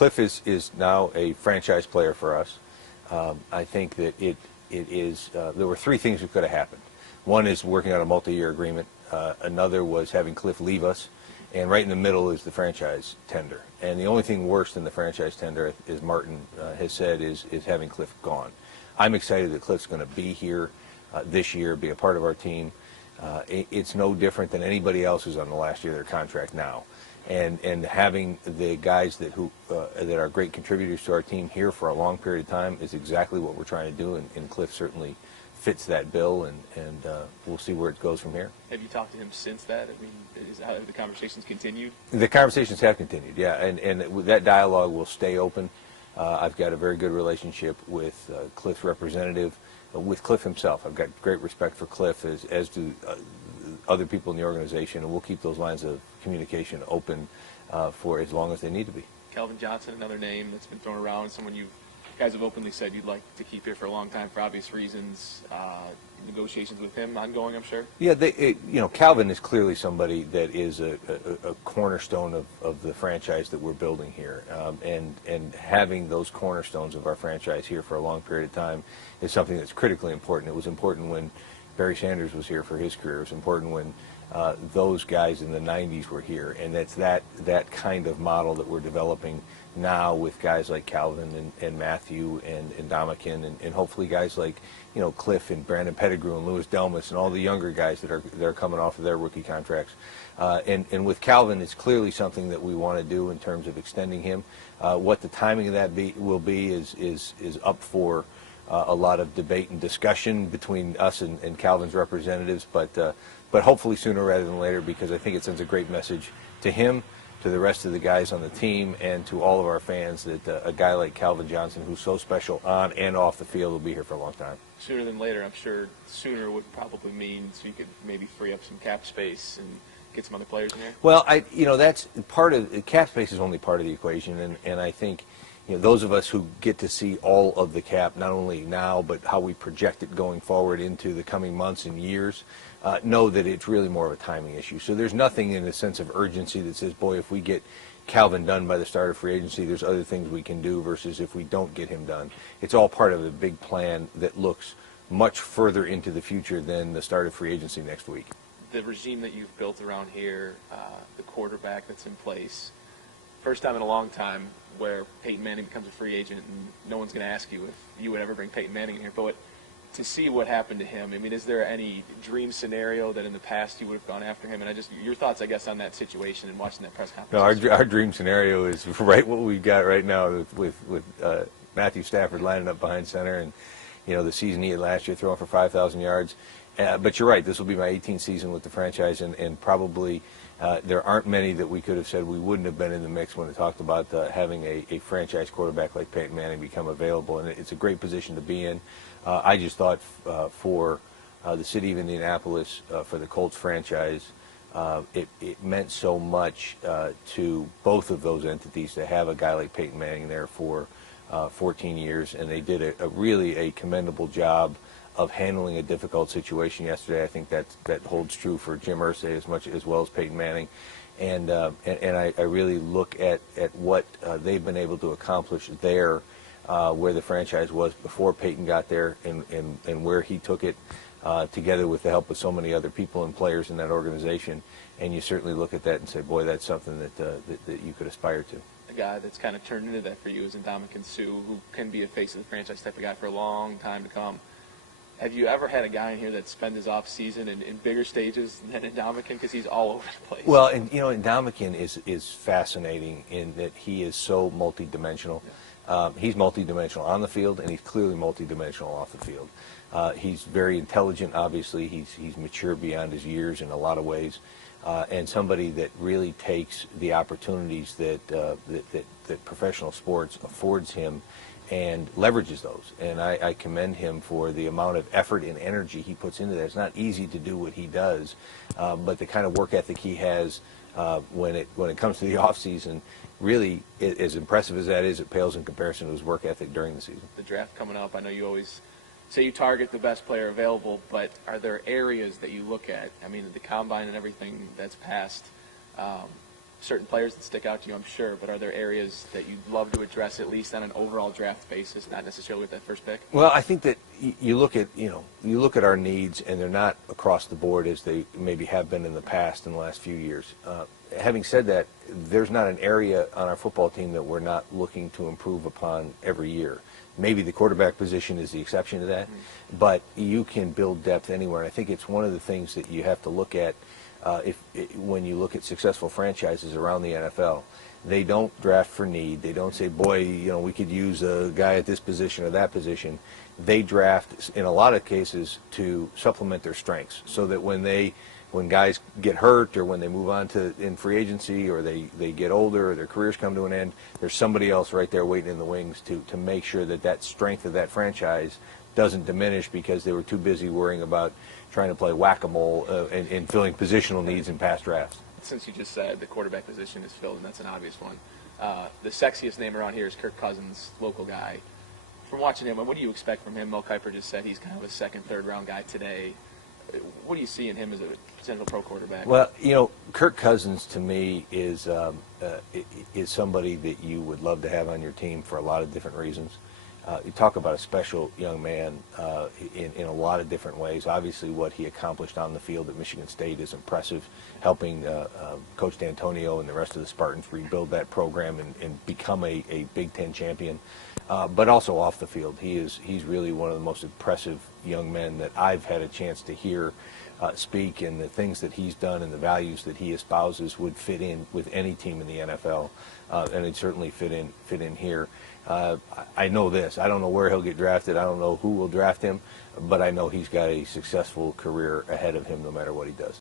Cliff is now a franchise player for us. I think that it is. There were three things that could have happened. One is working on a multi-year agreement. Another was having Cliff leave us. And right in the middle is the franchise tender. And the only thing worse than the franchise tender, as Martin has said, is having Cliff gone. I'm excited that Cliff's going to be here this year, be a part of our team. It's no different than anybody else who's on the last year of their contract now. And having the guys that are great contributors to our team here for a long period of time is exactly what we're trying to do. And Cliff certainly fits that bill, and we'll see where it goes from here. Have you talked to him since that? I mean, have the conversations continued? The conversations have continued, yeah, and that dialogue will stay open. I've got a very good relationship with Cliff's representative, with Cliff himself. I've got great respect for Cliff, as do other people in the organization, and we'll keep those lines of communication open for as long as they need to be. Calvin Johnson, another name that's been thrown around, someone you guys have openly said you'd like to keep here for a long time for obvious reasons. Negotiations with him ongoing, I'm sure. Yeah, Calvin is clearly somebody that is a cornerstone of the franchise that we're building here, and having those cornerstones of our franchise here for a long period of time is something that's critically important. It was important when Barry Sanders was here for his career. It was important when those guys in the 90s were here, and that's that kind of model that we're developing now with guys like Calvin and Matthew and Dominican and hopefully guys like Cliff and Brandon Pettigrew and Louis Delmas and all the younger guys that are coming off of their rookie contracts. And with Calvin, it's clearly something that we want to do in terms of extending him. What the timing of that will be is up for a lot of debate and discussion between us and Calvin's representatives, but hopefully sooner rather than later, because I think it sends a great message to him, to the rest of the guys on the team, and to all of our fans that a guy like Calvin Johnson, who's so special on and off the field, will be here for a long time. Sooner than later, I'm sure sooner would probably mean so you could maybe free up some cap space and get some other players in there. Well, that's part of cap space is only part of the equation, and I think those of us who get to see all of the cap, not only now, but how we project it going forward into the coming months and years, know that it's really more of a timing issue. So there's nothing in the sense of urgency that says, boy, if we get Calvin done by the start of free agency, there's other things we can do versus if we don't get him done. It's all part of a big plan that looks much further into the future than the start of free agency next week. The regime that you've built around here, the quarterback that's in place, first time in a long time where Peyton Manning becomes a free agent, and no one's going to ask you if you would ever bring Peyton Manning in here. But to see what happened to him, I mean, is there any dream scenario that in the past you would have gone after him? And your thoughts, I guess, on that situation and watching that press conference. No, our dream scenario is right what we've got right now with Matthew Stafford lining up behind center, and the season he had last year, throwing for 5,000 yards. But you're right, this will be my 18th season with the franchise, and probably there aren't many that we could have said we wouldn't have been in the mix when we talked about having a franchise quarterback like Peyton Manning become available, and it's a great position to be in. I just thought for the city of Indianapolis, for the Colts franchise, it meant so much to both of those entities to have a guy like Peyton Manning there for 14 years, and they did a really commendable job of handling a difficult situation yesterday. I think that holds true for Jim Irsay as well as Peyton Manning, and I really look at what they've been able to accomplish there, where the franchise was before Peyton got there, and where he took it together with the help of so many other people and players in that organization. And you certainly look at that and say, boy, that's something that you could aspire to. A guy that's kind of turned into that for you is Dominican Sue, who can be a face of the franchise type of guy for a long time to come. Have you ever had a guy in here that spent his off season in bigger stages than Dominican, because he's all over the place? Well, and Dominican is fascinating in that he is so multidimensional. Yeah. He's multidimensional on the field, and he's clearly multidimensional off the field. He's very intelligent. Obviously, he's mature beyond his years in a lot of ways, and somebody that really takes the opportunities that professional sports affords him and leverages those. And I commend him for the amount of effort and energy he puts into that. It's not easy to do what he does, but the kind of work ethic he has when it comes to the off season, really, as impressive as that is, it pales in comparison to his work ethic during the season. The draft coming up, I know you always say you target the best player available, but are there areas that you look at? I mean, the combine and everything that's passed, certain players that stick out to you, I'm sure, but are there areas that you'd love to address at least on an overall draft basis, not necessarily with that first pick? Well, I think that you look at our needs, and they're not across the board as they maybe have been in the past in the last few years. Having said that, there's not an area on our football team that we're not looking to improve upon every year. Maybe the quarterback position is the exception to that, but you can build depth anywhere. And I think it's one of the things that you have to look at when you look at successful franchises around the NFL. They don't draft for need. They don't say, boy, we could use a guy at this position or that position. They draft, in a lot of cases, to supplement their strengths, so that when guys get hurt or when they move on to in free agency or they get older or their careers come to an end, there's somebody else right there waiting in the wings to make sure that strength of that franchise doesn't diminish because they were too busy worrying about trying to play whack-a-mole and filling positional needs in past drafts. Since you just said the quarterback position is filled, and that's an obvious one, the sexiest name around here is Kirk Cousins, local guy. From watching him, what do you expect from him? Mel Kiper just said he's kind of a second, third-round guy today. What do you see in him as a potential pro quarterback? Well, Kirk Cousins to me is somebody that you would love to have on your team for a lot of different reasons. You talk about a special young man in a lot of different ways. Obviously, what he accomplished on the field at Michigan State is impressive, helping Coach D'Antonio and the rest of the Spartans rebuild that program and become a Big Ten champion. But also off the field, he's really one of the most impressive young men that I've had a chance to hear speak, and the things that he's done and the values that he espouses would fit in with any team in the NFL, and it certainly fit in here. I know this. I don't know where he'll get drafted. I don't know who will draft him, but I know he's got a successful career ahead of him no matter what he does.